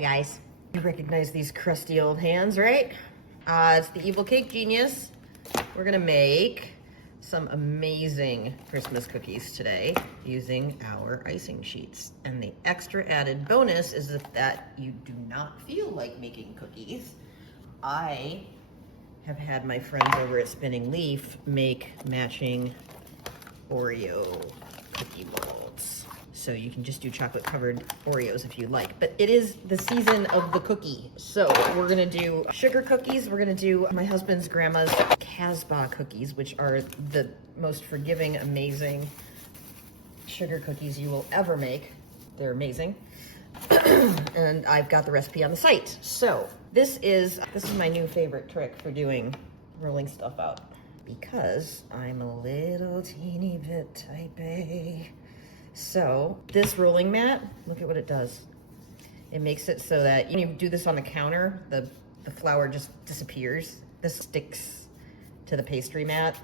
Hi guys. You recognize these crusty old hands, right? It's the Evil Cake Genius. We're gonna make some amazing Christmas cookies today using our icing sheets. And the extra added bonus is that you do not feel like making cookies. I have had my friends over at Spinning Leaf make matching Oreo cookie molds. So you can just do chocolate covered Oreos if you like, but it is the season of the cookie. So we're gonna do sugar cookies. We're gonna do my husband's grandma's Casbah cookies, which are the most forgiving, amazing sugar cookies you will ever make. They're amazing. And I've got the recipe on the site. So this is my new favorite trick for doing rolling stuff out, because I'm a little teeny bit type A. So this rolling mat, look at what it does. It makes it so that when you do this on the counter, the flour just disappears. This sticks to the pastry mat,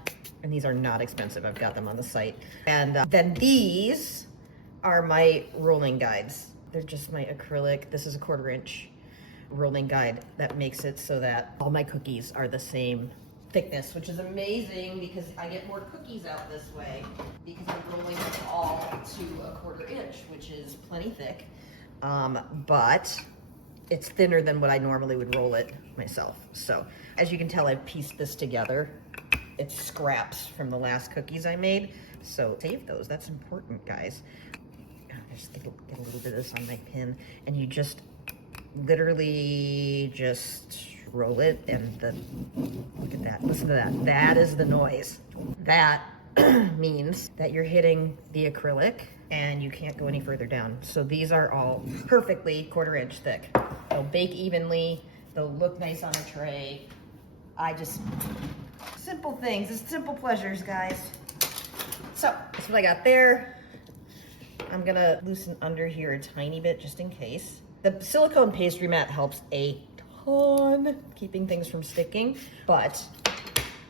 and these are not expensive. I've got them on the site. And then these are my rolling guides. They're just my acrylic. This is a 1/4 inch rolling guide that makes it so that all my cookies are the same thickness, which is amazing because I get more cookies out this way because I'm rolling them all to a 1/4 inch, which is plenty thick, but it's thinner than what I normally would roll it myself. So as you can tell, I've pieced this together. It's scraps from the last cookies I made, so save those. That's important, guys. Just get a little bit of this on my pin, and you just literally just roll it, and look at that, listen to that. That is the noise. That means that you're hitting the acrylic and you can't go any further down. So these are all perfectly 1/4 inch thick. They'll bake evenly, they'll look nice on a tray. Simple things, it's simple pleasures, guys. So that's what I got there. I'm gonna loosen under here a tiny bit just in case. The silicone pastry mat helps a ton keeping things from sticking, but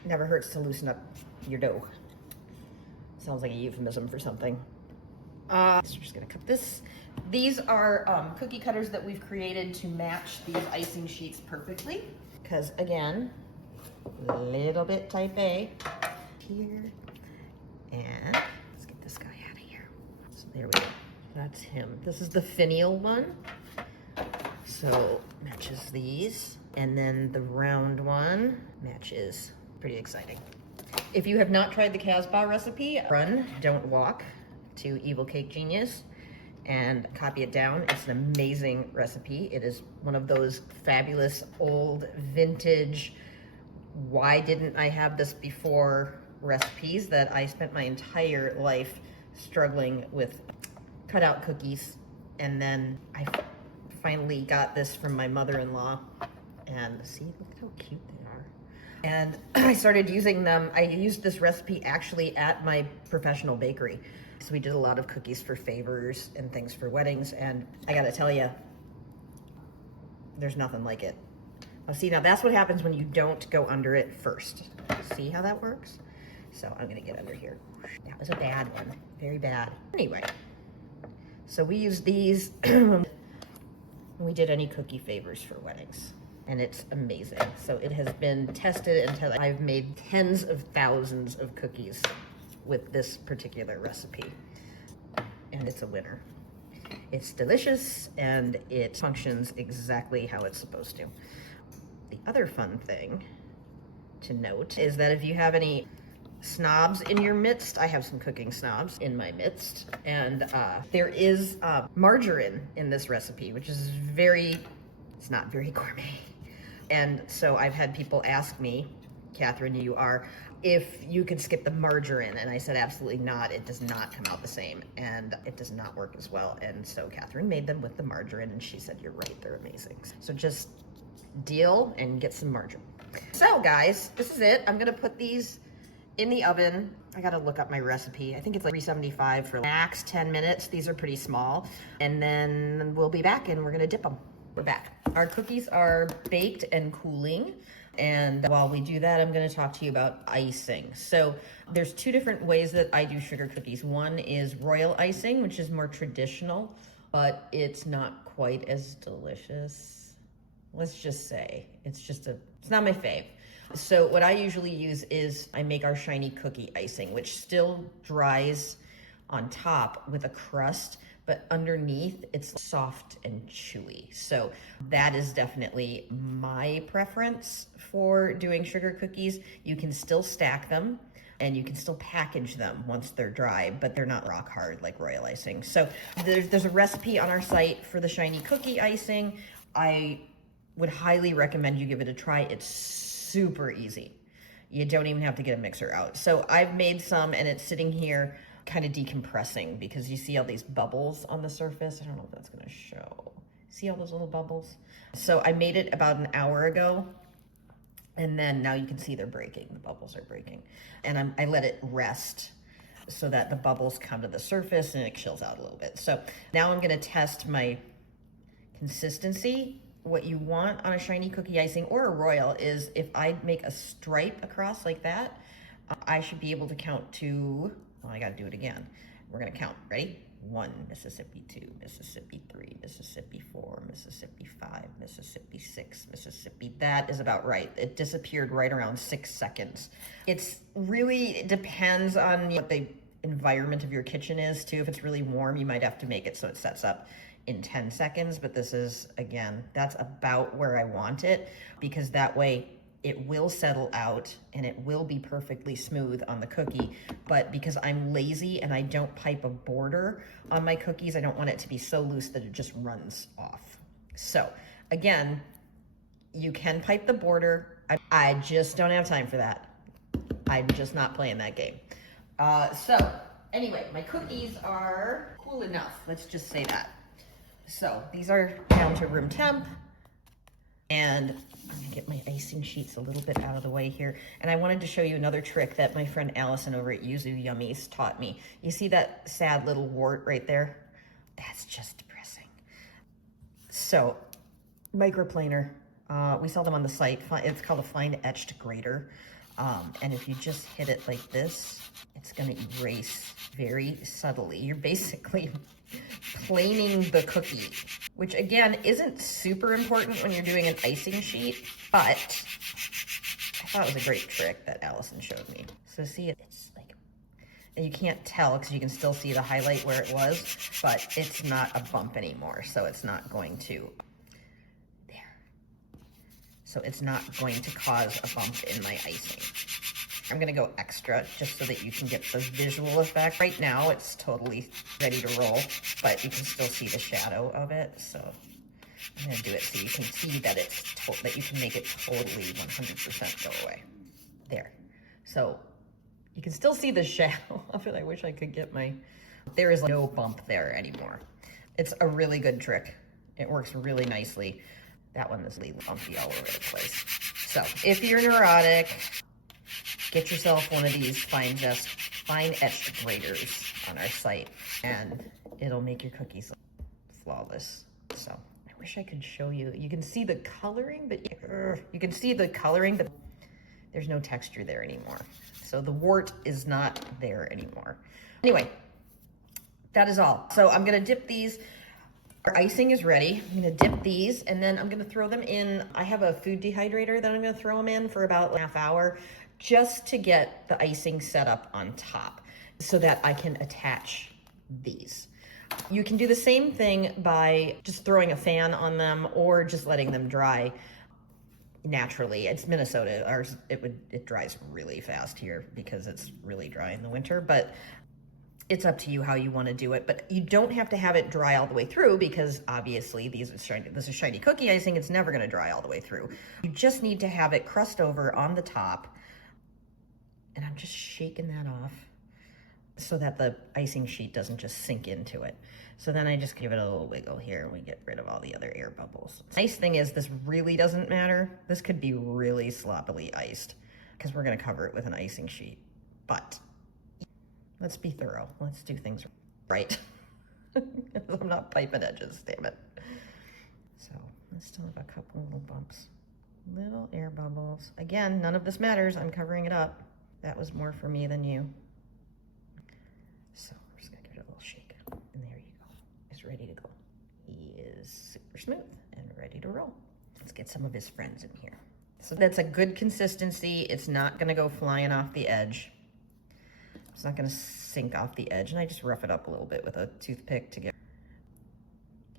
never hurts to loosen up your dough. Sounds like a euphemism for something. So we're just gonna cut this. These are cookie cutters that we've created to match these icing sheets perfectly. Because again, a little bit type A here. And let's get this guy out of here. So there we go, that's him. This is the finial one. So matches these, and then the round one matches. Pretty exciting. If you have not tried the Casbah recipe, run, don't walk to Evil Cake Genius and copy it down. It's an amazing recipe. It is one of those fabulous old vintage, why didn't I have this before recipes that I spent my entire life struggling with cutout cookies, and then I finally got this from my mother-in-law, and see, look how cute they are. And I started using them. I used this recipe actually at my professional bakery. So we did a lot of cookies for favors and things for weddings, and I gotta tell you, there's nothing like it. Now see, now that's what happens when you don't go under it first. See how that works? So I'm gonna get under here. That was a bad one, very bad. Anyway, so we use these we did any cookie favors for weddings, and it's amazing. So it has been tested until I've made tens of thousands of cookies with this particular recipe, and it's a winner. It's delicious and it functions exactly how it's supposed to. The other fun thing to note is that if you have any snobs in your midst, I have some cooking snobs in my midst, and there is margarine in this recipe, which is it's not very gourmet. And so I've had people ask me, Catherine, if you could skip the margarine, and I said absolutely not. It does not come out the same, and it does not work as well. And so Catherine made them with the margarine, and she said, you're right, they're amazing. So just deal and get some margarine. So guys, this is it. I'm gonna put these in the oven. I gotta look up my recipe. I think it's like 375 for max 10 minutes. These are pretty small. And then we'll be back and we're gonna dip them. We're back. Our cookies are baked and cooling. And while we do that, I'm gonna talk to you about icing. So there's two different ways that I do sugar cookies. One is royal icing, which is more traditional, but it's not quite as delicious. Let's just say it's not my fave. So what I usually use is I make our shiny cookie icing, which still dries on top with a crust, but underneath it's soft and chewy. So that is definitely my preference for doing sugar cookies. You can still stack them and you can still package them once they're dry, but they're not rock hard like royal icing. So there's a recipe on our site for the shiny cookie icing. I would highly recommend you give it a try. It's super easy. You don't even have to get a mixer out. So I've made some and it's sitting here kind of decompressing because you see all these bubbles on the surface. I don't know if that's gonna show. See all those little bubbles? So I made it about an hour ago, and then now you can see they're breaking. The bubbles are breaking. And I let it rest so that the bubbles come to the surface and it chills out a little bit. So now I'm gonna test my consistency. What you want on a shiny cookie icing or a royal is if I make a stripe across like that, I should be able to count to, well, I gotta do it again. We're gonna count, ready? 1, Mississippi 2, Mississippi 3, Mississippi 4, Mississippi 5, Mississippi 6, Mississippi. That is about right. It disappeared right around 6 seconds. It depends on what the environment of your kitchen is too. If it's really warm, you might have to make it so it sets up in 10 seconds, but this is, again, that's about where I want it, because that way it will settle out and it will be perfectly smooth on the cookie. But because I'm lazy and I don't pipe a border on my cookies, I don't want it to be so loose that it just runs off. So again, you can pipe the border. I just don't have time for that. I'm just not playing that game. So anyway, my cookies are cool enough. Let's just say that. So these are down to room temp, and I'm gonna get my icing sheets a little bit out of the way here. And I wanted to show you another trick that my friend Allison over at Yuzu Yummies taught me. You see that sad little wart right there? That's just depressing. So microplaner, we sell them on the site. It's called a fine etched grater. And if you just hit it like this, it's gonna erase very subtly. You're basically planing the cookie, which again isn't super important when you're doing an icing sheet, but I thought it was a great trick that Allison showed me. So see, it's like, and you can't tell because you can still see the highlight where it was, but it's not a bump anymore. So it's not going to, there. So it's not going to cause a bump in my icing. I'm gonna go extra just so that you can get the visual effect. Right now it's totally ready to roll, but you can still see the shadow of it. So I'm gonna do it so you can see that that you can make it totally 100% go away. There. So you can still see the shadow of it. I wish I could get there is no bump there anymore. It's a really good trick. It works really nicely. That one is really bumpy all over the place. So if you're neurotic, get yourself one of these fine etched graters on our site, and it'll make your cookies flawless. So I wish I could show you. You can see the coloring, but there's no texture there anymore. So the wart is not there anymore. Anyway, that is all. So I'm gonna dip these. Our icing is ready. I'm gonna dip these and then I'm gonna throw them in. I have a food dehydrator that I'm gonna throw them in for about a half hour just to get the icing set up on top so that I can attach these. You can do the same thing by just throwing a fan on them or just letting them dry naturally. It's Minnesota. Ours, it dries really fast here because it's really dry in the winter, but it's up to you how you want to do it. But you don't have to have it dry all the way through because obviously this is shiny cookie icing. It's never going to dry all the way through. You just need to have it crust over on the top. And I'm just shaking that off so that the icing sheet doesn't just sink into it. So then I just give it a little wiggle here and we get rid of all the other air bubbles. Nice thing is this really doesn't matter. This could be really sloppily iced because we're gonna cover it with an icing sheet. But let's be thorough. Let's do things right. I'm not piping edges, damn it. So I still have a couple little bumps, little air bubbles. Again, none of this matters. I'm covering it up. That was more for me than you. So we're just gonna give it a little shake. And there you go. It's ready to go. He is smooth and ready to roll. Let's get some of his friends in here. So that's a good consistency. It's not gonna go flying off the edge. It's not gonna sink off the edge. And I just rough it up a little bit with a toothpick to get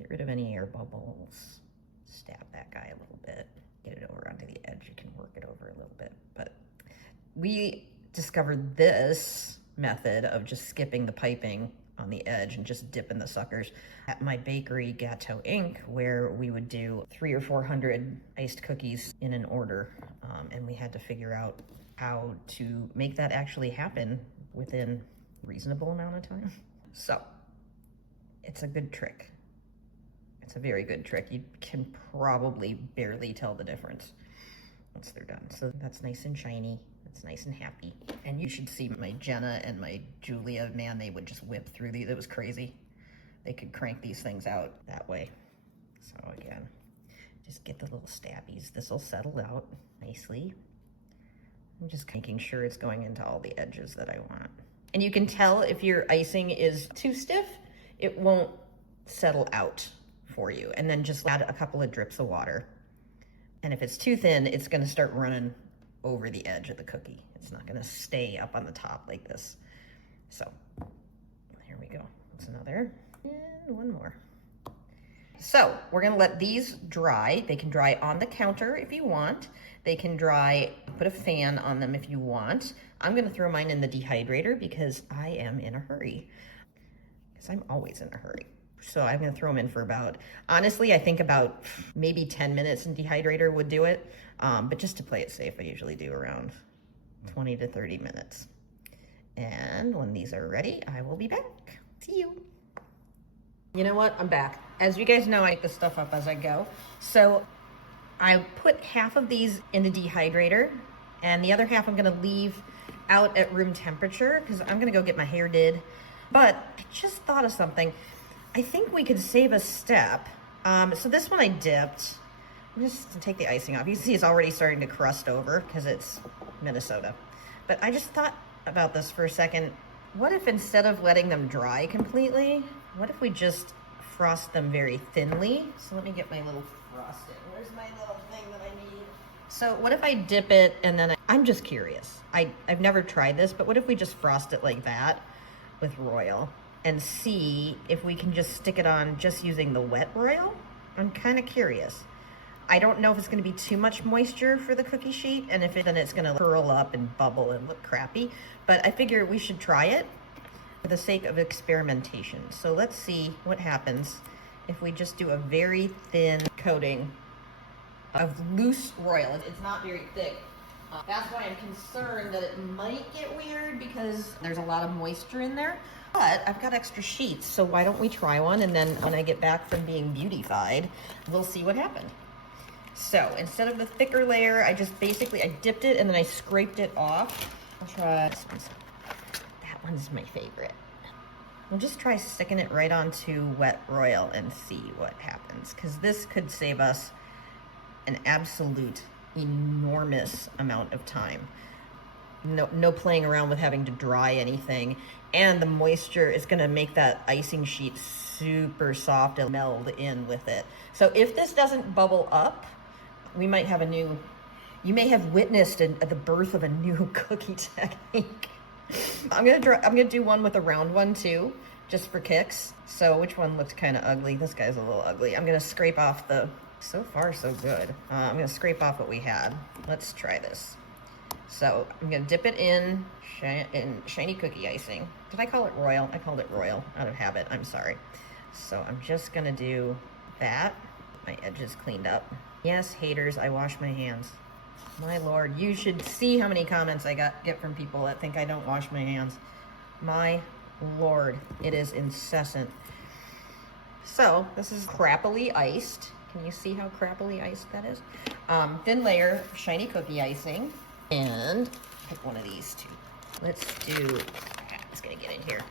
rid of any air bubbles. Stab that guy a little bit. Get it over onto the edge. You can work it over a little bit. But we discovered this method of just skipping the piping on the edge and just dipping the suckers at my bakery, Gâteau Inc., where we would do 300 or 400 iced cookies in an order. And we had to figure out how to make that actually happen within a reasonable amount of time. So it's a good trick. It's a very good trick. You can probably barely tell the difference once they're done. So that's nice and shiny. It's nice and happy. And you should see my Jenna and my Julia, man, they would just whip through these. It was crazy. They could crank these things out that way. So again, just get the little stabbies. This will settle out nicely. I'm just making sure it's going into all the edges that I want. And you can tell if your icing is too stiff, it won't settle out for you. And then just add a couple of drips of water. And if it's too thin, it's gonna start running over the edge of the cookie. It's not gonna stay up on the top like this. So here we go. That's another, and one more. So we're gonna let these dry. They can dry on the counter if you want. They can dry, put a fan on them if you want. I'm gonna throw mine in the dehydrator because I am in a hurry. Because I'm always in a hurry. So I'm gonna throw them in for about, honestly, I think about maybe 10 minutes in dehydrator would do it. But just to play it safe, I usually do around 20 to 30 minutes. And when these are ready, I will be back. See you. You know what? I'm back. As you guys know, I make this stuff up as I go. So I put half of these in the dehydrator and the other half I'm gonna leave out at room temperature because I'm gonna go get my hair did. But I just thought of something. I think we could save a step. So this one I dipped. I'm just gonna take the icing off. You see it's already starting to crust over because it's Minnesota. But I just thought about this for a second. What if instead of letting them dry completely, what if we just frost them very thinly? So let me get my little frosting. Where's my little thing that I need? So what if I dip it and then I'm just curious. I've never tried this, but what if we just frost it like that with Royal and see if we can just stick it on just using the wet Royal? I'm kind of curious. I don't know if it's going to be too much moisture for the cookie sheet, and if it, then it's going to curl up and bubble and look crappy. But I figure we should try it for the sake of experimentation. So let's see what happens if we just do a very thin coating of loose Royal. It's not very thick. That's why I'm concerned that it might get weird because there's a lot of moisture in there. But I've got extra sheets, so why don't we try one? And then when I get back from being beautified, we'll see what happened. So instead of the thicker layer, I dipped it and then I scraped it off. I'll try this one. That one's my favorite. We'll just try sticking it right onto wet Royal and see what happens. Because this could save us an absolute enormous amount of time. No playing around with having to dry anything. And the moisture is gonna make that icing sheet super soft and meld in with it. So if this doesn't bubble up, we might have you may have witnessed the birth of a new cookie technique. I'm gonna do one with a round one too, just for kicks. So which one looks kind of ugly? This guy's a little ugly. I'm gonna scrape off so far so good. I'm gonna scrape off what we had. Let's try this. So I'm gonna dip it in shiny cookie icing. Did I call it Royal? I called it Royal out of habit, I'm sorry. So I'm just gonna do that. My edges cleaned up. Yes, haters, I wash my hands. My Lord, you should see how many comments I get from people that think I don't wash my hands. My Lord, it is incessant. So this is crappily iced. Can you see how crappily iced that is? Thin layer, shiny cookie icing. And pick one of these two. Let's do, it's gonna get in here.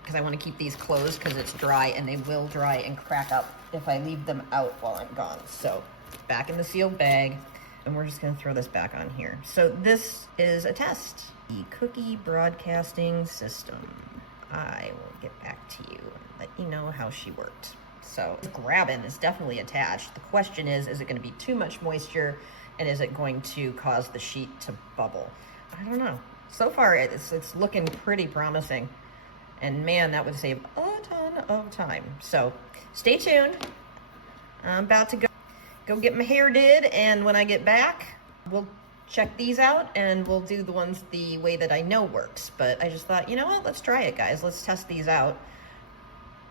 Because I want to keep these closed because it's dry and they will dry and crack up if I leave them out while I'm gone. So back in the sealed bag, and we're just going to throw this back on here. So this is a test. The cookie broadcasting system. I will get back to you and let you know how she worked. So grabbing is definitely attached. The question is it going to be too much moisture, and is it going to cause the sheet to bubble? I don't know. So far, it's looking pretty promising. And man, that would save a ton of time. So stay tuned. I'm about to go get my hair did, and when I get back, we'll check these out and we'll do the ones the way that I know works. But I just thought, you know what, let's try it, guys. Let's test these out,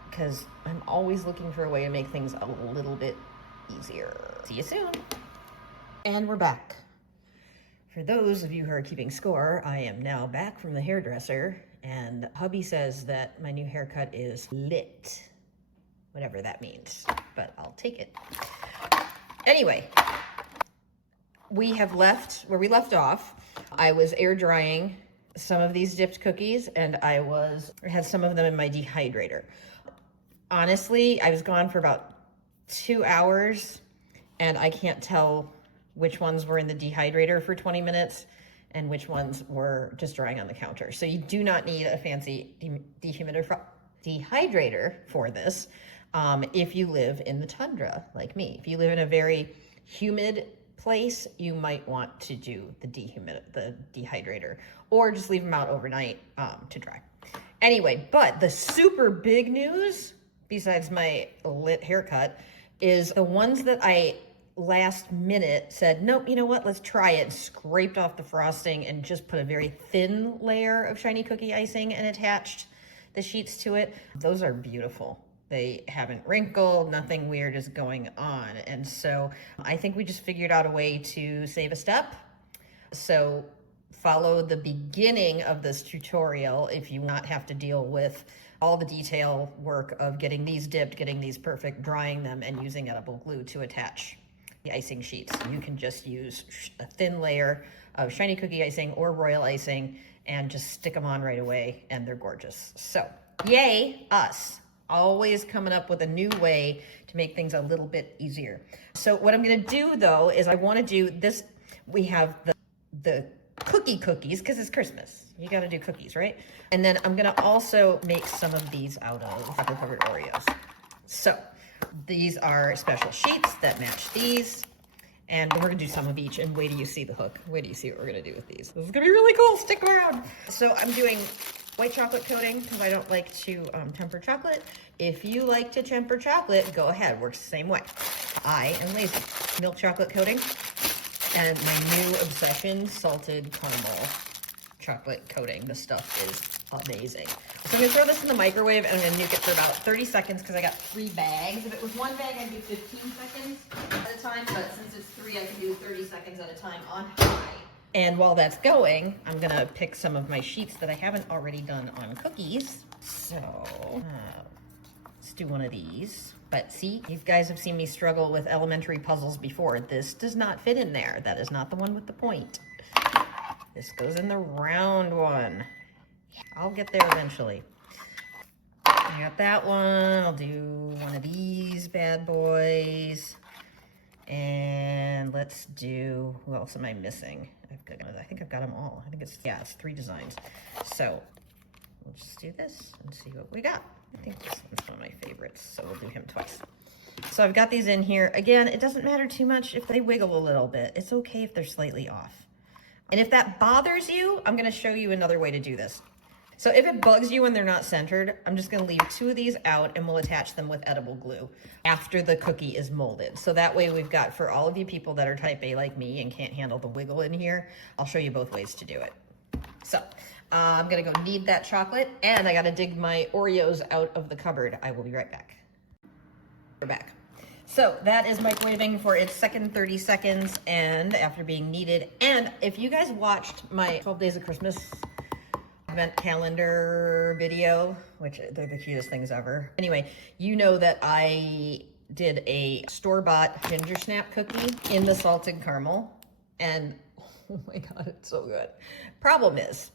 because I'm always looking for a way to make things a little bit easier. See you soon. And we're back. For those of you who are keeping score, I am now back from the hairdresser, and hubby says that my new haircut is lit, whatever that means, but I'll take it. Anyway, we have left where we left off. I was air drying some of these dipped cookies, and I had some of them in my dehydrator. Honestly, I was gone for about 2 hours, and I can't tell which ones were in the dehydrator for 20 minutes and which ones were just drying on the counter. So you do not need a fancy dehydrator for this if you live in the tundra like me. If you live in a very humid place, you might want to do the dehydrator, or just leave them out overnight to dry. Anyway, but the super big news, besides my lit haircut, is the ones that I last minute said, nope, you know what, let's try it, scraped off the frosting and just put a very thin layer of shiny cookie icing and attached the sheets to it. Those are beautiful. They haven't wrinkled, nothing weird is going on. And so I think we just figured out a way to save a step. So follow the beginning of this tutorial if you not have to deal with all the detail work of getting these dipped, getting these perfect, drying them, and using edible glue to attach the icing sheets. You can just use a thin layer of shiny cookie icing or royal icing and just stick them on right away, and they're gorgeous. So yay us, always coming up with a new way to make things a little bit easier. So what I'm gonna do though is I wanna do this. We have the cookies, because it's Christmas. You gotta do cookies, right? And then I'm gonna also make some of these out of chocolate covered Oreos. So these are special sheets that match these. And we're gonna do some of each, and wait till you see the hook. Wait till you see what we're gonna do with these. This is gonna be really cool, stick around. So I'm doing white chocolate coating because I don't like to temper chocolate. If you like to temper chocolate, go ahead, works the same way. I am lazy. Milk chocolate coating, and my new obsession, salted caramel chocolate coating. This stuff is amazing. So I'm gonna throw this in the microwave, and I'm gonna nuke it for about 30 seconds because I got 3 bags. If it was 1 bag, I'd do 15 seconds at a time, but since it's 3, I can do 30 seconds at a time on high. And while that's going, I'm gonna pick some of my sheets that I haven't already done on cookies. So let's do one of these. But see, you guys have seen me struggle with elementary puzzles before. This does not fit in there. That is not the one with the point. This goes in the round one. I'll get there eventually. I got that one. I'll do one of these bad boys. And let's do, who else am I missing? I think I've got them all. I think it's 3 designs. So we'll just do this and see what we got. I think this one's one of my favorites, so we'll do him twice. So I've got these in here. Again, it doesn't matter too much if they wiggle a little bit. It's okay if they're slightly off. And if that bothers you, I'm gonna show you another way to do this. So if it bugs you when they're not centered, I'm just gonna leave 2 of these out, and we'll attach them with edible glue after the cookie is molded. So that way we've got, for all of you people that are type A like me and can't handle the wiggle in here, I'll show you both ways to do it. So I'm gonna go knead that chocolate, and I gotta dig my Oreos out of the cupboard. I will be right back. We're back. So that is microwaving for its second 30 seconds, and after being kneaded. And if you guys watched my 12 Days of Christmas event calendar video, which they're the cutest things ever. Anyway, you know that I did a store-bought Gingersnap cookie in the salted caramel, and oh my God, it's so good. Problem is,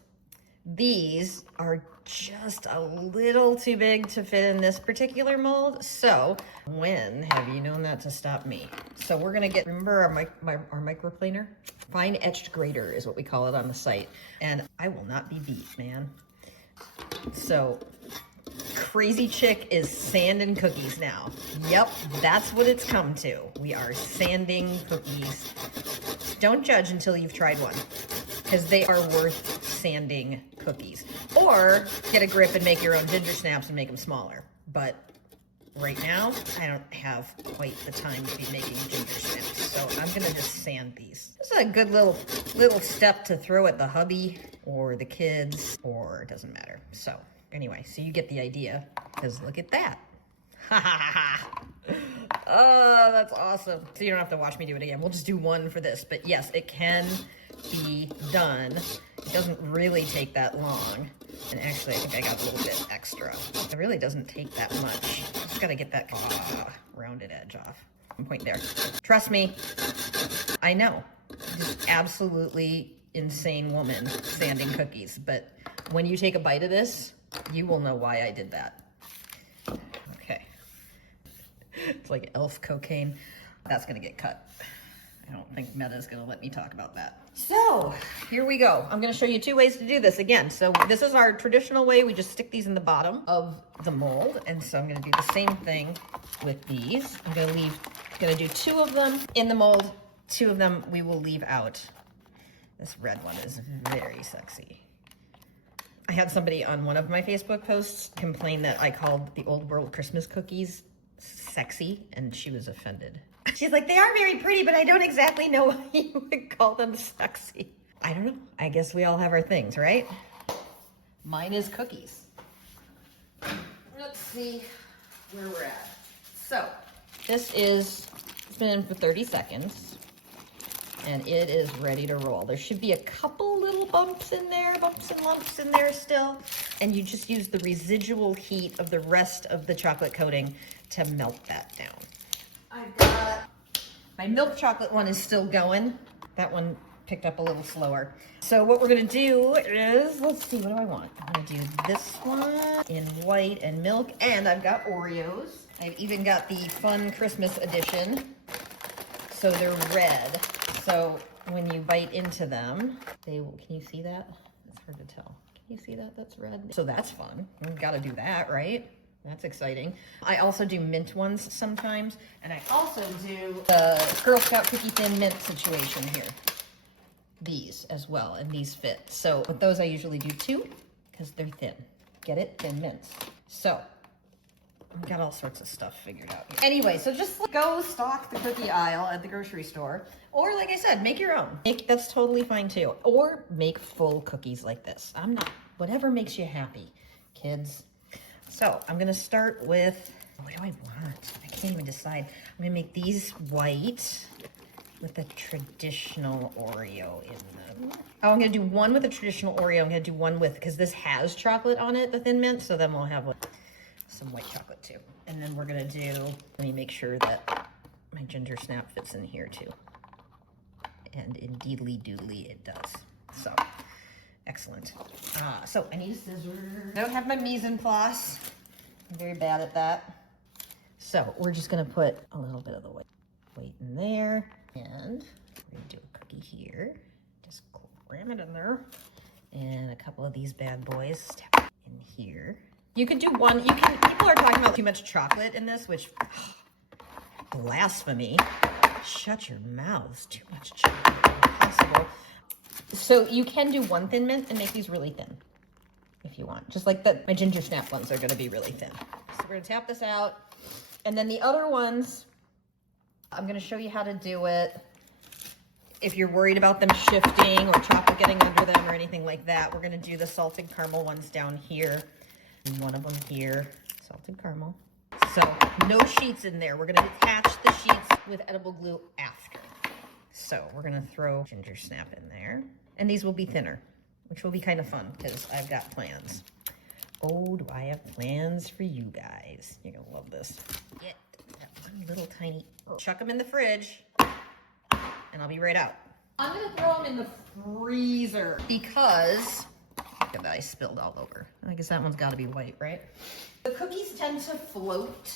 these are just a little too big to fit in this particular mold. So when have you known that to stop me? So we're gonna get, remember our microplaner? Fine etched grater is what we call it on the site. And I will not be beat, man. So crazy chick is sanding cookies now. Yep, that's what it's come to. We are sanding cookies. Don't judge until you've tried one, because they are worth sanding cookies. Or get a grip and make your own Gingersnaps and make them smaller. But right now, I don't have quite the time to be making Gingersnaps, so I'm gonna just sand these. This is a good little step to throw at the hubby or the kids, or it doesn't matter. So anyway, so you get the idea, because look at that. Ha ha ha ha. Oh, that's awesome. So you don't have to watch me do it again. We'll just do one for this. But yes, it can be done. It doesn't really take that long. And actually, I think I got a little bit extra. It really doesn't take that much. Just gotta get that rounded edge off. One point there. Trust me, I know. Just absolutely insane woman sanding cookies. But when you take a bite of this, you will know why I did that. Okay. It's like elf cocaine. That's gonna get cut. I don't think Meta's gonna let me talk about that. So here we go. I'm gonna show you 2 ways to do this again. So this is our traditional way. We just stick these in the bottom of the mold. And so I'm gonna do the same thing with these. I'm gonna do 2 of them in the mold. 2 of them we will leave out. This red one is very sexy. I had somebody on one of my Facebook posts complain that I called the old world Christmas cookies sexy, and she was offended. She's like, they are very pretty, but I don't exactly know why you would call them sexy. I don't know. I guess we all have our things, right? Mine is cookies. Let's see where we're at. So this is, it's been in for 30 seconds, and it is ready to roll. There should be a couple little bumps in there, bumps and lumps in there still, and you just use the residual heat of the rest of the chocolate coating to melt that down. I've got my milk chocolate one is still going. That one picked up a little slower. So what we're gonna do is, let's see, what do I want? I'm gonna do this one in white and milk, and I've got Oreos. I've even got the fun Christmas edition. So they're red. So when you bite into them, they will, can you see that? It's hard to tell. Can you see that? That's red. So that's fun. We've got to do that, right? That's exciting. I also do mint ones sometimes, and I also do the Girl Scout cookie thin mint situation here. These as well, and these fit. So with those I usually do 2, because they're thin. Get it? Thin mints. So I've got all sorts of stuff figured out here. Anyway, so just go stock the cookie aisle at the grocery store. Or like I said, make your own. That's totally fine too. Or make full cookies like this. Whatever makes you happy, kids. So I'm gonna start with, what do I want? I can't even decide. I'm gonna make these white with the traditional Oreo in them. Oh, I'm gonna do one with the traditional Oreo. I'm gonna do one with, because this has chocolate on it, the Thin Mint, so then we'll have some white chocolate too. And then we're gonna do, let me make sure that my ginger snap fits in here too. And indeedly doodly it does. So, excellent. So I need a scissor. I don't have my mise en place. I'm very bad at that. So we're just gonna put a little bit of the white in there. And we're gonna do a cookie here. Just cram it in there. And a couple of these bad boys in here. You could do one, people are talking about too much chocolate in this, which, blasphemy. Shut your mouths, too much chocolate, impossible. So you can do one Thin Mint and make these really thin, if you want. Just like my ginger snap ones are gonna be really thin. So we're gonna tap this out. And then the other ones, I'm gonna show you how to do it. If you're worried about them shifting or chocolate getting under them or anything like that, we're gonna do the salted caramel ones down here. And one of them here, salted caramel. So no sheets in there. We're gonna attach the sheets with edible glue after. So we're gonna throw ginger snap in there. And these will be thinner, which will be kind of fun because I've got plans. Oh, do I have plans for you guys? You're gonna love this. Get that one little tiny, chuck them in the fridge and I'll be right out. I'm gonna throw them in the freezer because, look at that, I spilled all over. I guess that one's gotta be white, right? The cookies tend to float.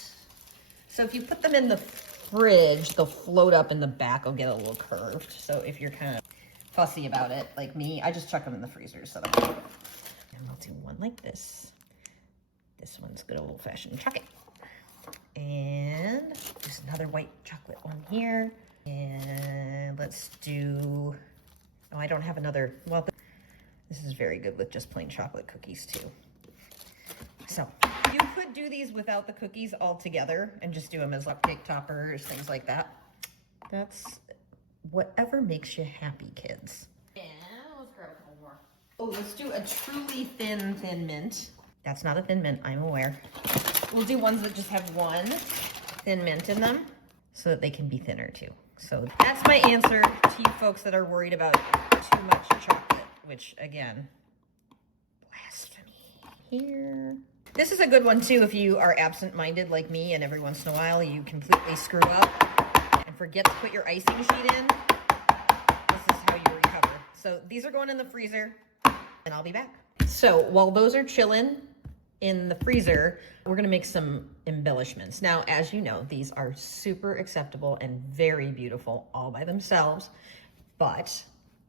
So if you put them in the fridge, they'll float up and the back will get a little curved. So if you're kind of fussy about it, like me, I just chuck them in the freezer. So and I'll do one like this. This one's good old-fashioned chocolate. And there's another white chocolate one here. And let's do, oh, I don't have another, well, this is very good with just plain chocolate cookies too. So you could do these without the cookies altogether and just do them as like cake toppers, things like that. That's whatever makes you happy, kids. And let's grab a couple more. Oh, let's do a truly thin mint. That's not a thin mint, I'm aware. We'll do ones that just have one thin mint in them so that they can be thinner too. So that's my answer to you folks that are worried about too much chocolate, which again, blasphemy here. This is a good one too if you are absent-minded like me and every once in a while you completely screw up and forget to put your icing sheet in. This is how you recover. So these are going in the freezer and I'll be back. So while those are chilling in the freezer, we're gonna make some embellishments. Now, as you know, these are super acceptable and very beautiful all by themselves, but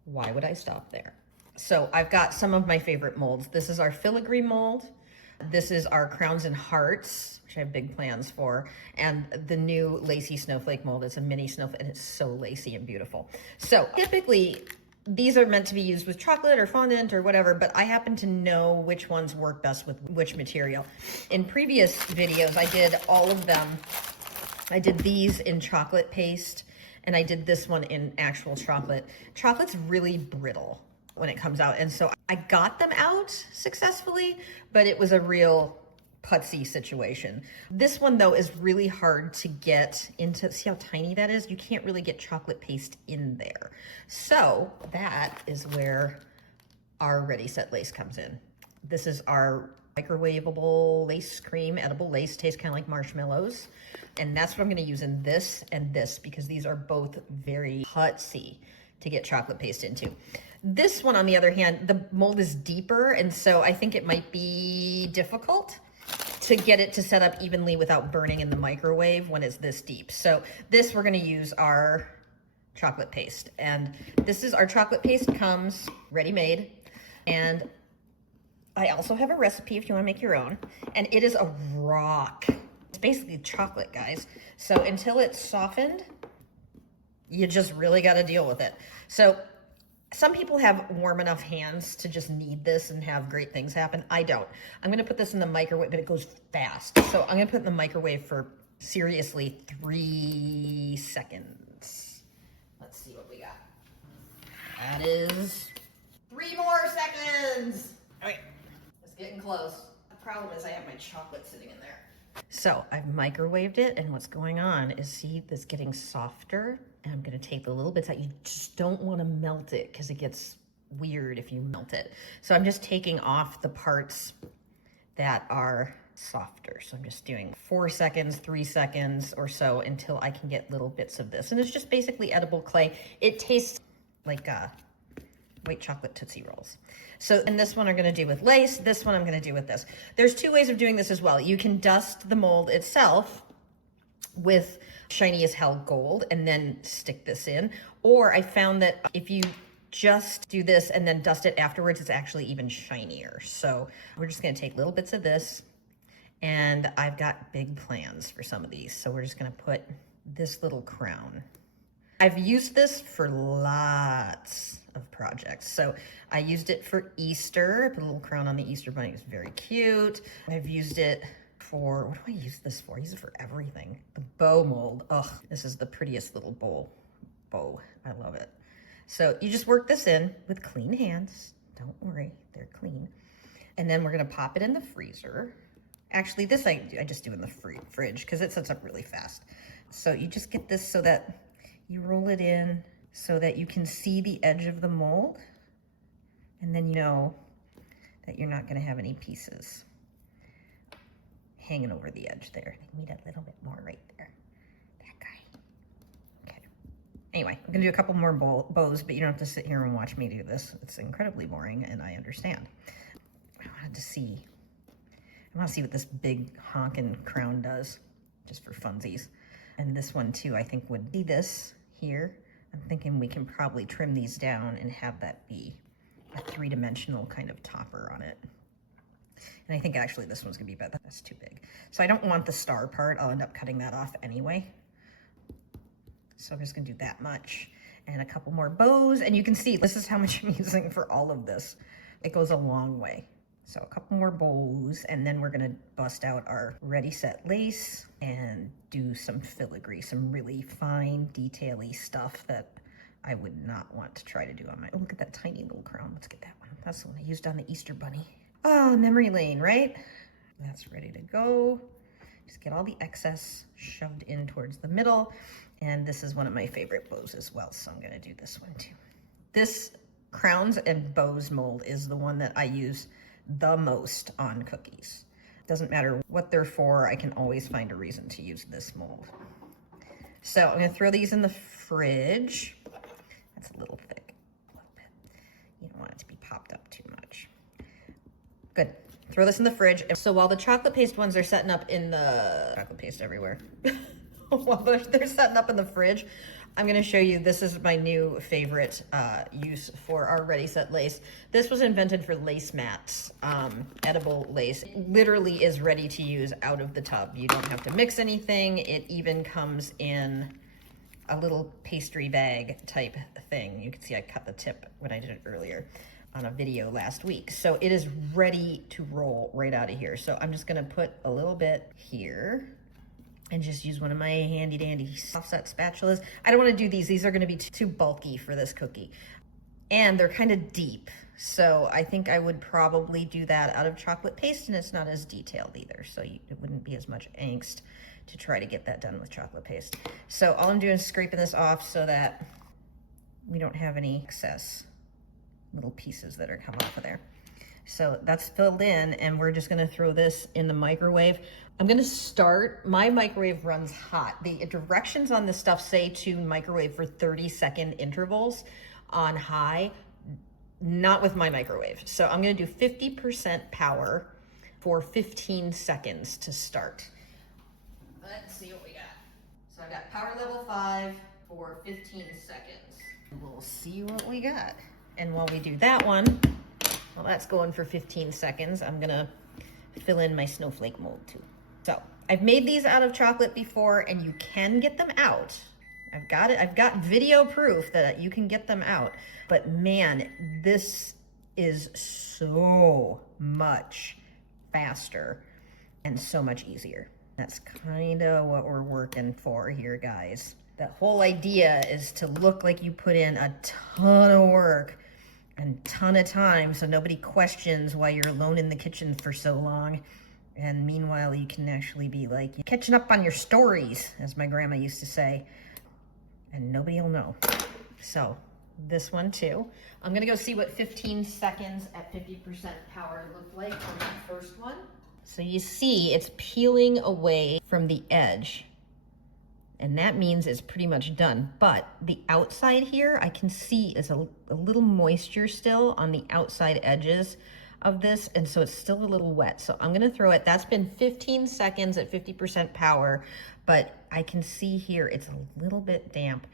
why would I stop there? So I've got some of my favorite molds. This is our filigree mold. This is our crowns and hearts, which I have big plans for, and the new lacy snowflake mold. It's a mini snowflake and it's so lacy and beautiful. So typically, these are meant to be used with chocolate or fondant or whatever, but I happen to know which ones work best with which material. In previous videos, I did all of them. I did these in chocolate paste, and I did this one in actual chocolate. Chocolate's really brittle when it comes out, and so I got them out successfully, but it was a real putsy situation. This one though is really hard to get into. See how tiny that is? You can't really get chocolate paste in there. So that is where our Ready Set Lace comes in. This is our microwavable lace cream, edible lace, tastes kind of like marshmallows. And that's what I'm gonna use in this and this because these are both very putsy to get chocolate paste into. This one, on the other hand, the mold is deeper, and so I think it might be difficult to get it to set up evenly without burning in the microwave when it's this deep. So this, we're gonna use our chocolate paste. And this is our chocolate paste, comes ready-made. And I also have a recipe if you wanna make your own. And it is a rock. It's basically chocolate, guys. So until it's softened, you just really gotta deal with it. So some people have warm enough hands to just knead this and have great things happen. I don't. I'm gonna put this in the microwave, but it goes fast. So I'm gonna put it in the microwave for seriously 3 seconds. Let's see what we got. That is 3 more seconds. Okay, it's getting close. The problem is I have my chocolate sitting in there. So I've microwaved it, and what's going on is, see, this getting softer, and I'm gonna take the little bits out. You just don't wanna melt it because it gets weird if you melt it. So I'm just taking off the parts that are softer. So I'm just doing 4 seconds, 3 seconds or so until I can get little bits of this. And it's just basically edible clay. It tastes like white chocolate Tootsie Rolls. So, and this one I'm gonna do with lace, this one I'm gonna do with this. There's 2 ways of doing this as well. You can dust the mold itself with shiny as hell gold and then stick this in. Or I found that if you just do this and then dust it afterwards, it's actually even shinier. So we're just gonna take little bits of this, and I've got big plans for some of these. So we're just gonna put this little crown. I've used this for lots of projects. So I used it for Easter, put a little crown on the Easter bunny, it's very cute. I've used it for, what do I use this for? I use it for everything. The bow mold, ugh, this is the prettiest little bow. I love it. So you just work this in with clean hands. Don't worry, they're clean. And then we're gonna pop it in the freezer. Actually, this I just do in the fridge because it sets up really fast. So you just get this so that you roll it in so that you can see the edge of the mold, and then you know that you're not gonna have any pieces hanging over the edge there. I need a little bit more right there. That guy. Okay. Anyway, I'm gonna do a couple more bows, but you don't have to sit here and watch me do this. It's incredibly boring, and I understand. I wanted to see, I wanna see what this big honkin' crown does, just for funsies. And this one too, I think would be this here. I'm thinking we can probably trim these down and have that be a 3-dimensional kind of topper on it. And I think actually this one's gonna be better. That's too big. So I don't want the star part. I'll end up cutting that off anyway. So I'm just gonna do that much. And a couple more bows. And you can see, this is how much I'm using for all of this. It goes a long way. So a couple more bows, and then we're gonna bust out our ready set lace and do some filigree, some really fine, detail-y stuff that I would not want to try to do on my, oh, look at that tiny little crown. Let's get that one. That's the one I used on the Easter bunny. Oh, memory lane, right? That's ready to go. Just get all the excess shoved in towards the middle. And this is one of my favorite bows as well, so I'm gonna do this one too. This crowns and bows mold is the one that I use the most on cookies. Doesn't matter what they're for, I can always find a reason to use this mold. So I'm gonna throw these in the fridge. That's a little thick, a little bit. You don't want it to be popped up too much. Good, throw this in the fridge. So while the chocolate paste ones are setting up in the, chocolate paste everywhere. While they're setting up in the fridge, I'm gonna show you, this is my new favorite use for our ready set lace. This was invented for lace mats, edible lace. It literally is ready to use out of the tub. You don't have to mix anything. It even comes in a little pastry bag type thing. You can see I cut the tip when I did it earlier on a video last week. So it is ready to roll right out of here. So I'm just gonna put a little bit here and just use one of my handy dandy offset spatulas. I don't wanna do these. These are gonna be too bulky for this cookie. And they're kind of deep. So I think I would probably do that out of chocolate paste, and it's not as detailed either. So it wouldn't be as much angst to try to get that done with chocolate paste. So all I'm doing is scraping this off so that we don't have any excess little pieces that are coming off of there. So that's filled in, and we're just gonna throw this in the microwave. I'm gonna start, my microwave runs hot. The directions on this stuff say to microwave for 30-second intervals on high, not with my microwave. So I'm gonna do 50% power for 15 seconds to start. Let's see what we got. So I got power level 5 for 15 seconds. We'll see what we got. And while we do that one, well, that's going for 15 seconds. I'm gonna fill in my snowflake mold too. So I've made these out of chocolate before, and you can get them out. I've got it. I've got video proof that you can get them out. But man, this is so much faster and so much easier. That's kind of what we're working for here, guys. The whole idea is to look like you put in a ton of work and ton of time, so nobody questions why you're alone in the kitchen for so long. And meanwhile, you can actually be like catching up on your stories, as my grandma used to say, and nobody will know. So this one too. I'm gonna go see what 15 seconds at 50% power looked like on that first one. So you see it's peeling away from the edge, and that means it's pretty much done. But the outside here, I can see is a little moisture still on the outside edges of this, and so it's still a little wet. So I'm gonna throw it. That's been 15 seconds at 50% power, but I can see here it's a little bit damp.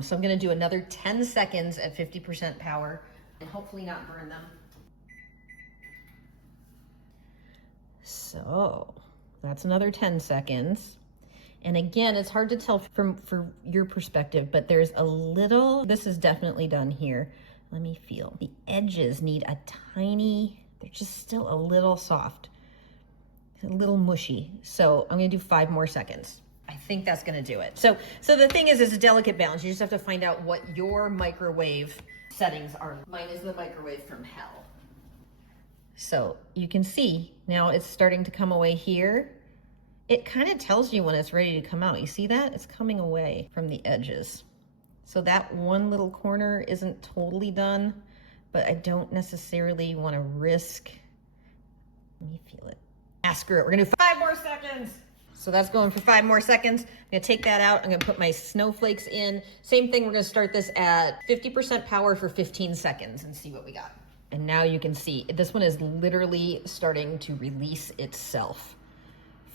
So I'm gonna do another 10 seconds at 50% power and hopefully not burn them. So that's another 10 seconds. And again, it's hard to tell from your perspective, but there's a little, this is definitely done here. Let me feel. The edges need a tiny, they're just still a little soft, a little mushy. So I'm gonna do 5 more seconds. I think that's gonna do it. So the thing is, it's a delicate balance. You just have to find out what your microwave settings are. Mine is the microwave from hell. So you can see now it's starting to come away here. It kind of tells you when it's ready to come out. You see that? It's coming away from the edges. So that one little corner isn't totally done, but I don't necessarily want to risk. Let me feel it. Ah, screw it. We're gonna do 5 more seconds. So that's going for 5 more seconds. I'm gonna take that out. I'm gonna put my snowflakes in. Same thing, we're gonna start this at 50% power for 15 seconds and see what we got. And now you can see, this one is literally starting to release itself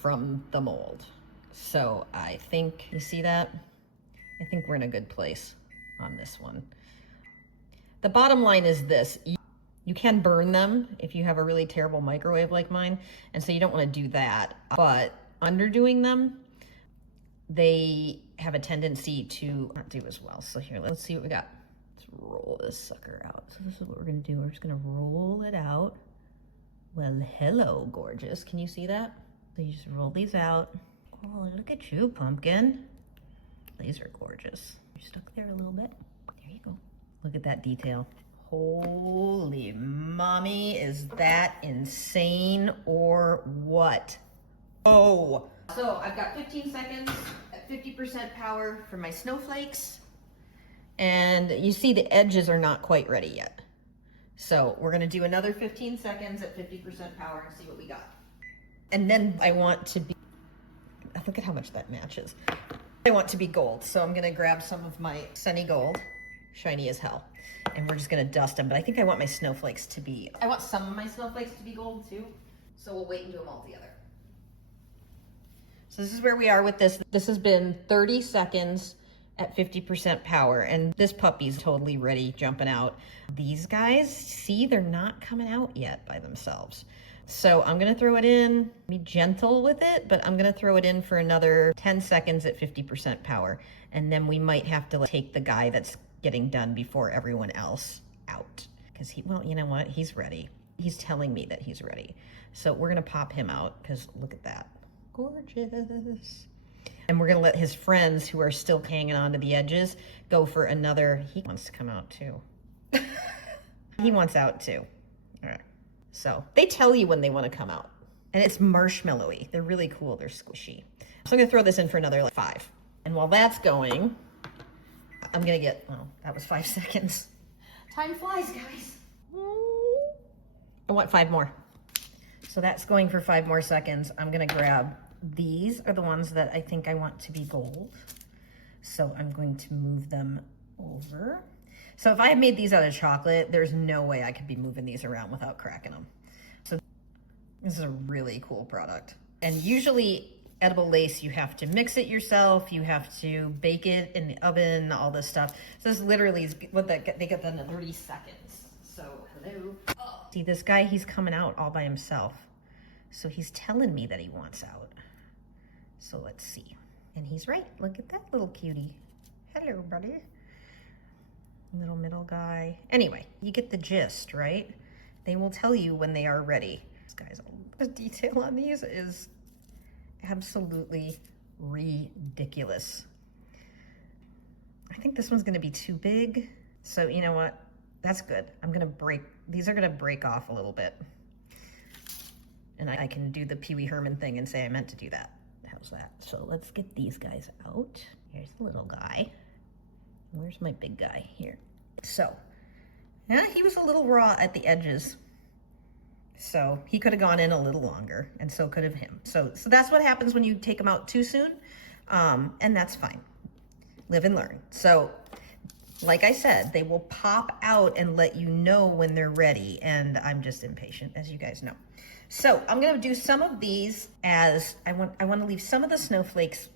from the mold. So I think, you see that? I think we're in a good place on this one. The bottom line is this. You can burn them if you have a really terrible microwave like mine, and so you don't want to do that. But underdoing them, they have a tendency to not do as well. So here, let's see what we got. Let's roll this sucker out. So this is what we're gonna do. We're just gonna roll it out. Well, hello, gorgeous. Can you see that? So you just roll these out. Oh, look at you, pumpkin. These are gorgeous. You're stuck there a little bit. There you go. Look at that detail. Holy mommy, is that insane or what? Oh. So I've got 15 seconds at 50% power for my snowflakes. And you see the edges are not quite ready yet. So we're gonna do another 15 seconds at 50% power and see what we got. And then I want to be, look at how much that matches. I want to be gold. So I'm gonna grab some of my sunny gold, shiny as hell. And we're just gonna dust them. But I think I want my snowflakes to be, I want some of my snowflakes to be gold too. So we'll wait and do them all together. So this is where we are with this. This has been 30 seconds at 50% power, and this puppy's totally ready, jumping out. These guys, see, they're not coming out yet by themselves. So I'm gonna throw it in, be gentle with it, but I'm gonna throw it in for another 10 seconds at 50% power. And then we might have to take the guy that's getting done before everyone else out. Because he, well, you know what, he's ready. He's telling me that he's ready. So we're gonna pop him out, because look at that, gorgeous. And we're gonna let his friends who are still hanging on to the edges go for another, he wants to come out too. He wants out too. All right. So they tell you when they want to come out. And it's marshmallowy. They're really cool. They're squishy. So I'm gonna throw this in for another like 5. And while that's going, I'm gonna get, oh, that was 5 seconds. Time flies, guys. I want 5 more. So that's going for 5 more seconds. I'm gonna grab, these are the ones that I think I want to be gold. So I'm going to move them over. So if I had made these out of chocolate, there's no way I could be moving these around without cracking them. So this is a really cool product. And usually edible lace, you have to mix it yourself, you have to bake it in the oven, all this stuff. So this literally is what they get done in 30 seconds. So hello. Oh. See this guy, he's coming out all by himself. So he's telling me that he wants out. So let's see. And he's right, look at that little cutie. Hello, buddy. Little middle guy. Anyway, you get the gist, right? They will tell you when they are ready. This guy's, the detail on these is absolutely ridiculous. I think this one's gonna be too big. So you know what? That's good. I'm gonna break, these are gonna break off a little bit. And I can do the Pee Wee Herman thing and say I meant to do that. How's that? So let's get these guys out. Here's the little guy. Where's my big guy? Here. So, yeah, he was a little raw at the edges. So he could have gone in a little longer, and so could have him. So that's what happens when you take them out too soon, and that's fine. Live and learn. So, like I said, they will pop out and let you know when they're ready, and I'm just impatient, as you guys know. So I'm gonna do some of these as, I want to leave some of the snowflakes.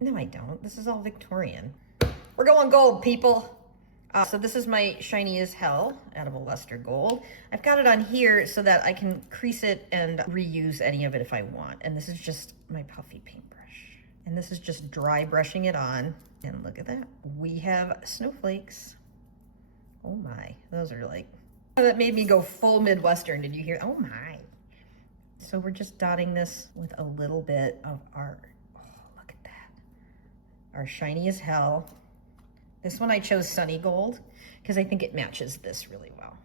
No, I don't. This is all Victorian. We're going gold, people. So this is my shiny as hell edible luster gold. I've got it on here so that I can crease it and reuse any of it if I want. And this is just my puffy paintbrush. And this is just dry brushing it on. And look at that. We have snowflakes. Oh my, those are like, that made me go full Midwestern. Did you hear? Oh my. So we're just dotting this with a little bit of our, oh, look at that. Our shiny as hell. This one I chose Sunny Gold because I think it matches this really well.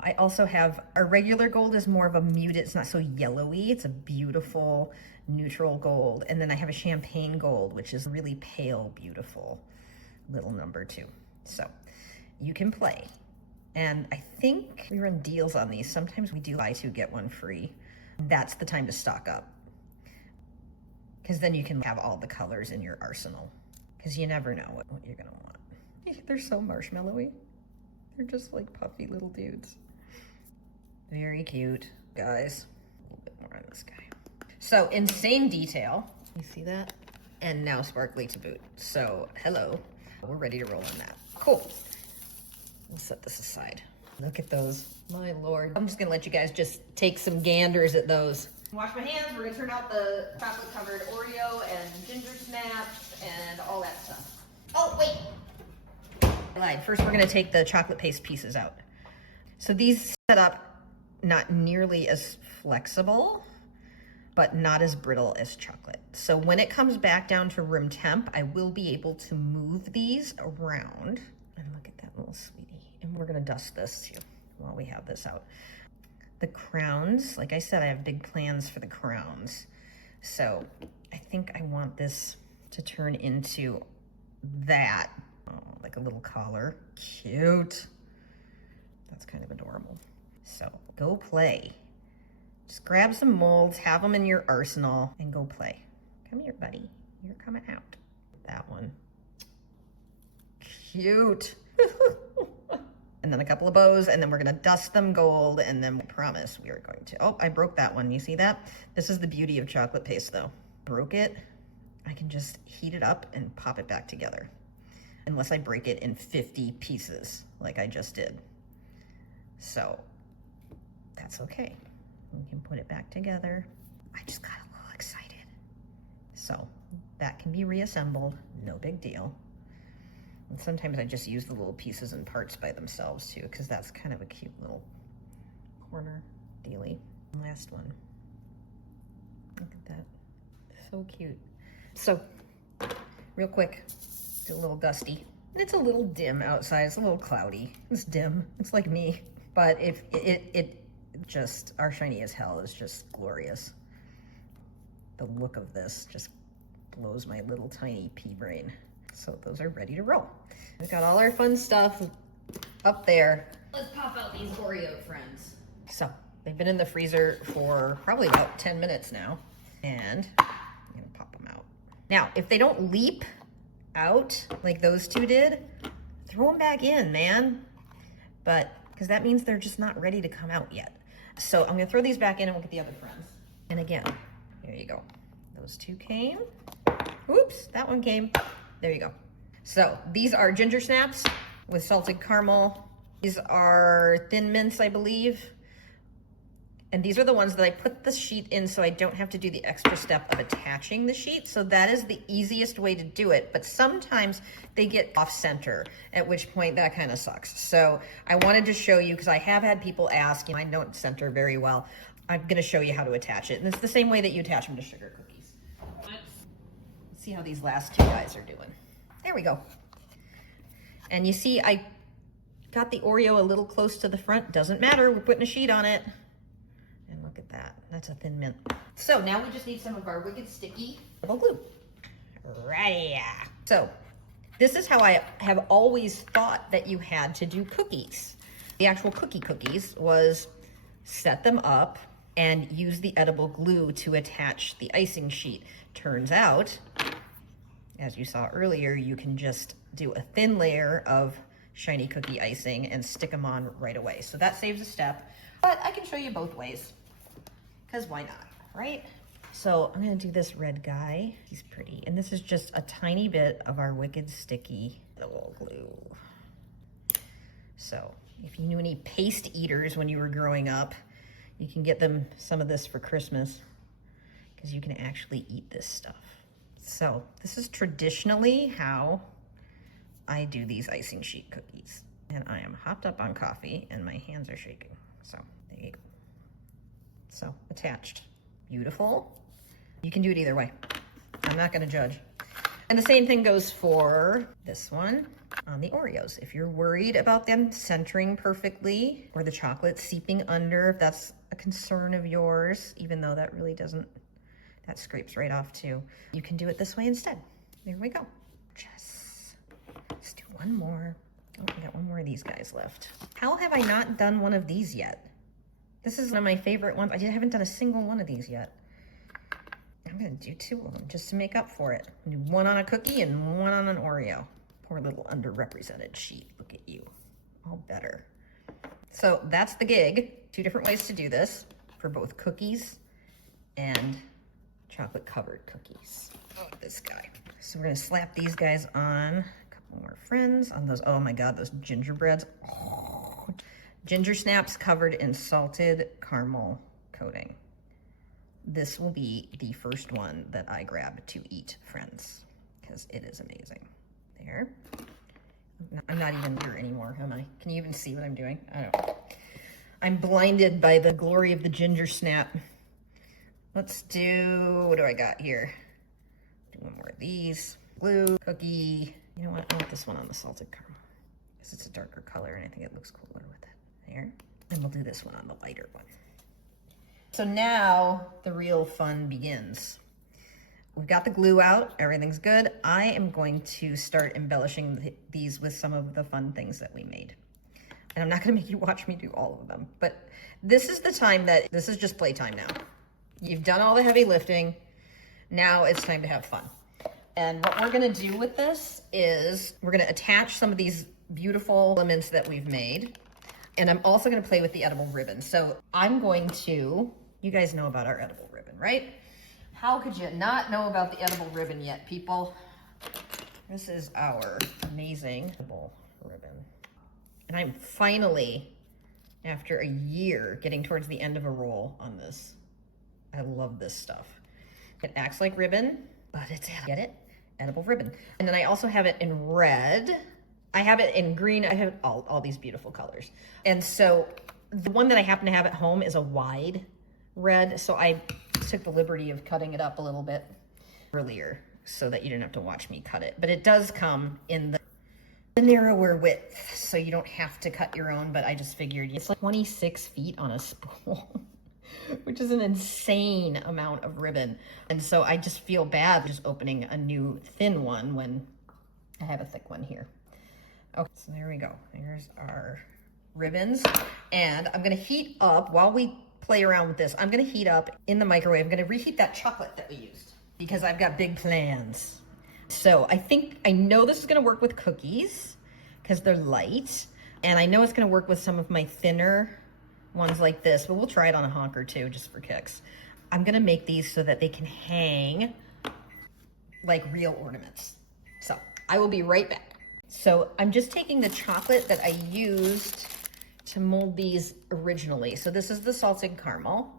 I also have, our regular gold is more of a muted, it's not so yellowy, it's a beautiful neutral gold. And then I have a champagne gold, which is really pale, beautiful little number 2. So you can play. And I think we run deals on these. Sometimes we do buy 2, get 1 free. That's the time to stock up, because then you can have all the colors in your arsenal. Because you never know what you're gonna want. They're so marshmallowy. They're just like puffy little dudes. Very cute, guys. A little bit more on this guy. So insane detail. You see that? And now sparkly to boot. So hello, we're ready to roll on that. Cool. We'll set this aside. Look at those, my Lord. I'm just gonna let you guys just take some ganders at those. Wash my hands, we're gonna turn out the chocolate covered Oreo and Gingersnaps and all that stuff. Oh, wait. I lied. First, we're gonna take the chocolate paste pieces out. So these set up not nearly as flexible, but not as brittle as chocolate. So when it comes back down to room temp, I will be able to move these around. And look at that little sweetie. And we're gonna dust this too while we have this out. The crowns, like I said, I have big plans for the crowns. So I think I want this to turn into that. Oh, like a little collar. Cute. That's kind of adorable. So go play. Just grab some molds, have them in your arsenal, and go play. Come here, buddy. You're coming out. That one. Cute. And then a couple of bows, and then we're gonna dust them gold, and then we promise we are going to, oh, I broke that one. You see that? This is the beauty of chocolate paste though. Broke it, I can just heat it up and pop it back together. Unless I break it in 50 pieces like I just did. So that's okay. We can put it back together. I just got a little excited. So that can be reassembled, no big deal. And sometimes I just use the little pieces and parts by themselves too, because that's kind of a cute little corner dealy. Last one. Look at that. So cute. So, real quick, it's a little dusty. It's a little dim outside. It's a little cloudy. It's dim. It's like me. But if it just, our shiny as hell is just glorious. The look of this just blows my little tiny pea brain. So those are ready to roll. We've got all our fun stuff up there. Let's pop out these Oreo friends. So they've been in the freezer for probably about 10 minutes now. And I'm gonna pop them out. Now, if they don't leap out like those two did, throw them back in, man. But, because that means they're just not ready to come out yet. So I'm gonna throw these back in and we'll get the other friends. And again, there you go. Those two came. Oops, that one came. There you go. So these are Gingersnaps with salted caramel. These are Thin Mints, I believe. And these are the ones that I put the sheet in so I don't have to do the extra step of attaching the sheet. So that is the easiest way to do it. But sometimes they get off center, at which point that kind of sucks. So I wanted to show you, because I have had people ask, I don't center very well. I'm gonna show you how to attach it. And it's the same way that you attach them to sugar cookies. Let's see how these last two guys are doing. There we go. And you see, I got the Oreo a little close to the front. Doesn't matter, we're putting a sheet on it. And look at that, that's a Thin Mint. So now we just need some of our Wicked Sticky double glue. Right. So this is how I have always thought that you had to do cookies. The actual cookies was set them up and use the edible glue to attach the icing sheet. Turns out, as you saw earlier, you can just do a thin layer of shiny cookie icing and stick them on right away. So that saves a step, but I can show you both ways, because why not, right? So I'm gonna do this red guy. He's pretty. And this is just a tiny bit of our Wicked Sticky double glue. So if you knew any paste eaters when you were growing up, you can get them some of this for Christmas, because you can actually eat this stuff. So this is traditionally how I do these icing sheet cookies. And I am hopped up on coffee and my hands are shaking. So there you go. So attached, beautiful. You can do it either way. I'm not gonna judge. And the same thing goes for this one on the Oreos. If you're worried about them centering perfectly or the chocolate seeping under, if that's a concern of yours, even though that really doesn't, that scrapes right off too. You can do it this way instead. There we go. Let's do one more. Oh, we got one more of these guys left. How have I not done one of these yet? This is one of my favorite ones. I haven't done a single one of these yet. I'm gonna do two of them just to make up for it. Do one on a cookie and one on an Oreo. Poor little underrepresented sheet. Look at you, all better. So that's the gig. Two different ways to do this for both cookies and chocolate covered cookies. Oh, this guy. So we're gonna slap these guys on. A couple more friends on those. Oh my God, those gingerbreads. Oh, Gingersnaps covered in salted caramel coating. This will be the first one that I grab to eat, friends, because it is amazing. There. I'm not even here anymore, am I? Can you even see what I'm doing? I don't know. I'm blinded by the glory of the ginger snap. Let's do, what do I got here? Do one more of these. Blue, cookie. You know what? I want this one on the salted caramel because it's a darker color and I think it looks cooler with it. There. And we'll do this one on the lighter one. So now the real fun begins. We've got the glue out, everything's good. I am going to start embellishing these with some of the fun things that we made. And I'm not gonna make you watch me do all of them, but this is the time that, this is just playtime now. You've done all the heavy lifting, now it's time to have fun. And what we're gonna do with this is, we're gonna attach some of these beautiful elements that we've made. And I'm also gonna play with the edible ribbon. So I'm going to, you guys know about our edible ribbon, right? How could you not know about the edible ribbon yet, people? This is our amazing edible ribbon. And I'm finally, after a year, getting towards the end of a roll on this. I love this stuff. It acts like ribbon, but it's, get it? Edible ribbon. And then I also have it in red. I have it in green. I have all these beautiful colors. And so the one that I happen to have at home is a wide red. So I took the liberty of cutting it up a little bit earlier so that you didn't have to watch me cut it. But it does come in the narrower width, so you don't have to cut your own, but I just figured it's like 26 feet on a spool, which is an insane amount of ribbon. And so I just feel bad just opening a new thin one when I have a thick one here. Okay, so there we go. Here's our ribbons. And I'm gonna heat up, while we play around with this, I'm gonna heat up in the microwave. I'm gonna reheat that chocolate that we used because I've got big plans. So I know this is gonna work with cookies because they're light. And I know it's gonna work with some of my thinner ones like this, but we'll try it on a honker too, just for kicks. I'm gonna make these so that they can hang like real ornaments. So I will be right back. So I'm just taking the chocolate that I used to mold these originally. So this is the salted caramel,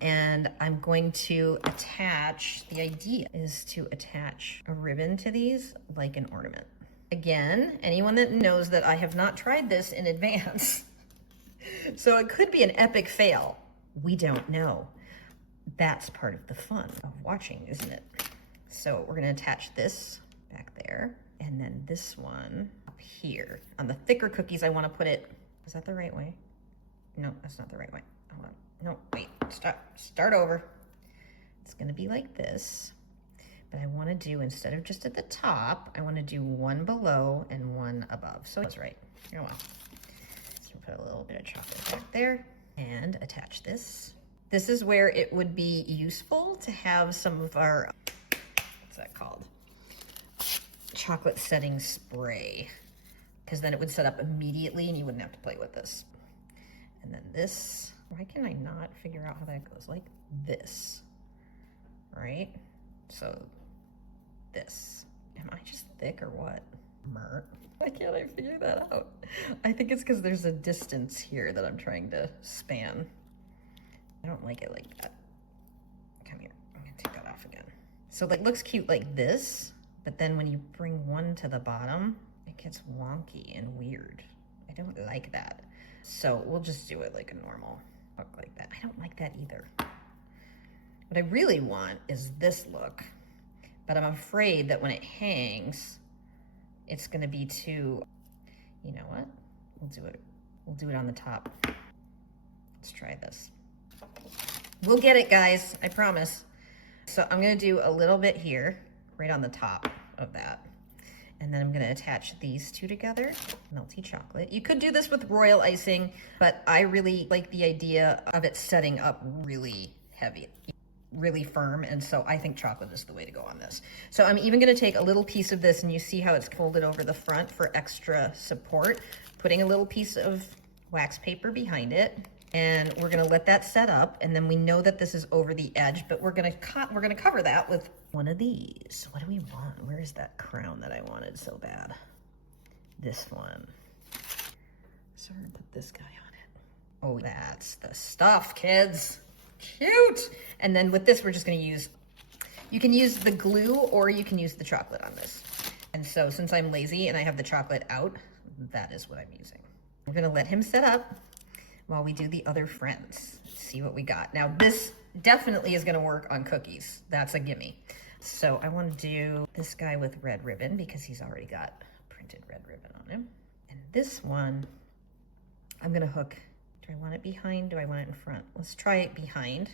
and I'm going to attach, the idea is to attach a ribbon to these like an ornament. Again, anyone that knows that I have not tried this in advance, so it could be an epic fail. We don't know. That's part of the fun of watching, isn't it? So we're gonna attach this back there, and then this one up here. On the thicker cookies, I wanna put it, is that the right way? No, that's not the right way. Hold on. No, wait, start over. It's gonna be like this, but I wanna do, instead of just at the top, I wanna do one below and one above. So it's right. You know what? So put a little bit of chocolate back there and attach this. This is where it would be useful to have some of our, what's that called? Chocolate setting spray, because then it would set up immediately and you wouldn't have to play with this. And then this, why can I not figure out how that goes? Like this, right? So this, am I just thick or what? Why can't I figure that out? I think it's because there's a distance here that I'm trying to span. I don't like it like that. Come here, I'm gonna take that off again. So it looks cute like this, but then when you bring one to the bottom, it gets wonky and weird. I don't like that. So we'll just do it like a normal look like that. I don't like that either. What I really want is this look, but I'm afraid that when it hangs, it's gonna be too, you know what? We'll do it on the top. Let's try this. We'll get it, guys, I promise. So I'm gonna do a little bit here, right on the top of that. And then I'm gonna attach these two together, melty chocolate. You could do this with royal icing, but I really like the idea of it setting up really heavy, really firm, and so I think chocolate is the way to go on this. So I'm even gonna take a little piece of this, and you see how it's folded over the front for extra support, putting a little piece of wax paper behind it, and we're gonna let that set up, and then we know that this is over the edge, but we're gonna cover that with one of these. What do we want? Where is that crown that I wanted so bad? This one. So we're gonna put this guy on it. Oh, that's the stuff, kids. Cute. And then with this, we're just gonna use, you can use the glue or you can use the chocolate on this. And so since I'm lazy and I have the chocolate out, that is what I'm using. We're gonna let him set up while we do the other friends. Let's see what we got. Now this definitely is gonna work on cookies. That's a gimme. So I wanna do this guy with red ribbon because he's already got printed red ribbon on him. And this one, I'm gonna hook, do I want it behind? Do I want it in front? Let's try it behind.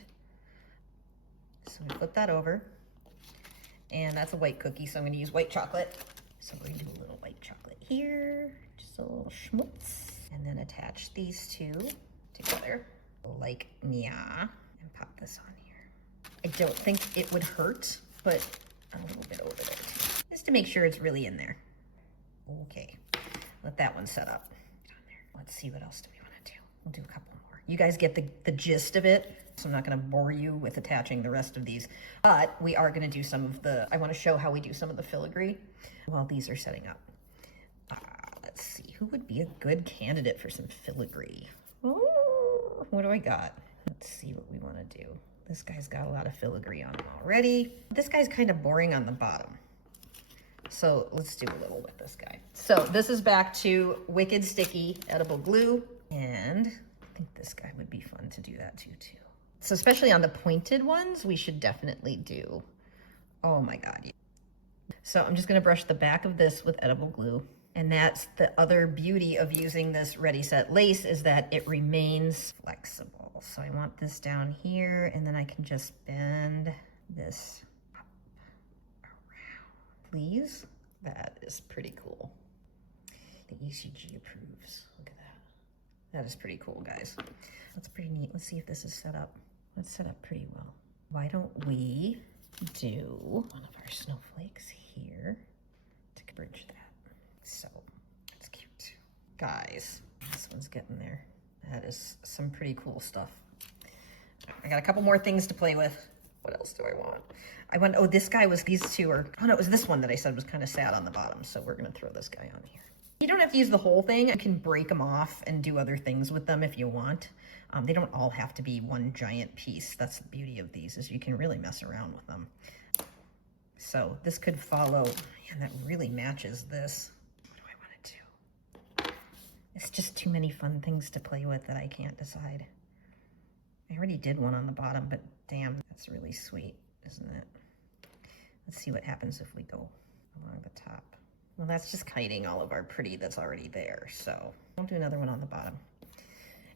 So we flip that over. And that's a white cookie, so I'm gonna use white chocolate. So we're gonna do a little white chocolate here, just a little schmutz. And then attach these two together, like nya, and pop this on here. I don't think it would hurt, but a little bit over there too, just to make sure it's really in there. Okay, let that one set up. Let's see, what else do we wanna do? We'll do a couple more. You guys get the gist of it, so I'm not gonna bore you with attaching the rest of these, but we are gonna do some of the, I wanna show how we do some of the filigree while these are setting up. Let's see, who would be a good candidate for some filigree? Oh, what do I got? Let's see what we wanna do. This guy's got a lot of filigree on him already. This guy's kind of boring on the bottom. So let's do a little with this guy. So this is back to Wicked Sticky Edible Glue. And I think this guy would be fun to do that too. So especially on the pointed ones, we should definitely do, oh my God. So I'm just gonna brush the back of this with edible glue. And that's the other beauty of using this Ready Set lace, is that it remains flexible. So I want this down here, and then I can just bend this up around, please. That is pretty cool. The ECG approves. Look at that. That is pretty cool, guys. That's pretty neat. Let's see if this is set up. It's set up pretty well. Why don't we do one of our snowflakes here to bridge that? So, it's cute. Guys, this one's getting there. That is some pretty cool stuff. I got a couple more things to play with. What else do I want? I want, oh, this guy was, these two are, oh no, it was this one that I said was kind of sad on the bottom. So we're gonna throw this guy on here. You don't have to use the whole thing. You can break them off and do other things with them if you want. They don't all have to be one giant piece. That's the beauty of these, is you can really mess around with them. So this could follow, man, that really matches this. What do I want to do? It's just too many fun things to play with that I can't decide. I already did one on the bottom, but damn, that's really sweet, isn't it? Let's see what happens if we go along the top. Well, that's just hiding all of our pretty that's already there, so I'll do another one on the bottom.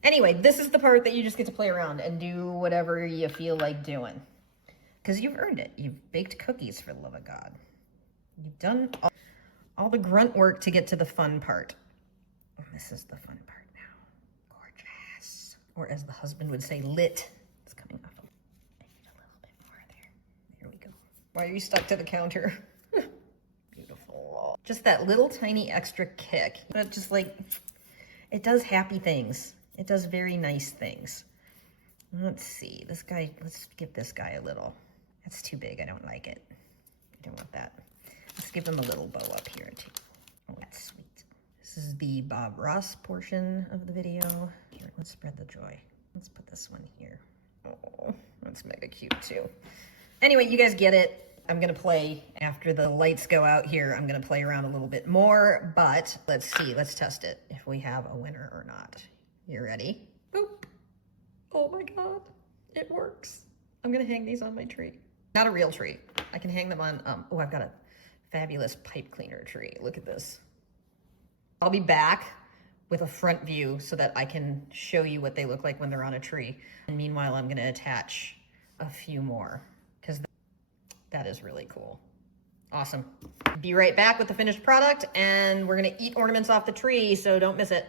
Anyway, this is the part that you just get to play around and do whatever you feel like doing. Because you've earned it. You've baked cookies, for the love of God. You've done all the grunt work to get to the fun part. This is the fun part now. Gorgeous. Or as the husband would say, lit. It's coming off. I need a little bit more there. There we go. Why are you stuck to the counter? Beautiful. Just that little tiny extra kick. But just like, it does happy things. It does very nice things. Let's see, this guy, let's give this guy a little. That's too big, I don't like it. I don't want that. Let's give him a little bow up here too. Oh, that's sweet. This is the Bob Ross portion of the video. Here, let's spread the joy. Let's put this one here. Oh, that's mega cute too. Anyway, you guys get it. I'm gonna play, after the lights go out here, I'm gonna play around a little bit more, but let's see, let's test it, if we have a winner or not. You ready? Boop. Oh my God, it works. I'm gonna hang these on my tree. Not a real tree. I can hang them on, oh, I've got a fabulous pipe cleaner tree. Look at this. I'll be back with a front view so that I can show you what they look like when they're on a tree. And meanwhile, I'm gonna attach a few more, because that is really cool. Awesome. Be right back with the finished product, and we're gonna eat ornaments off the tree, so don't miss it.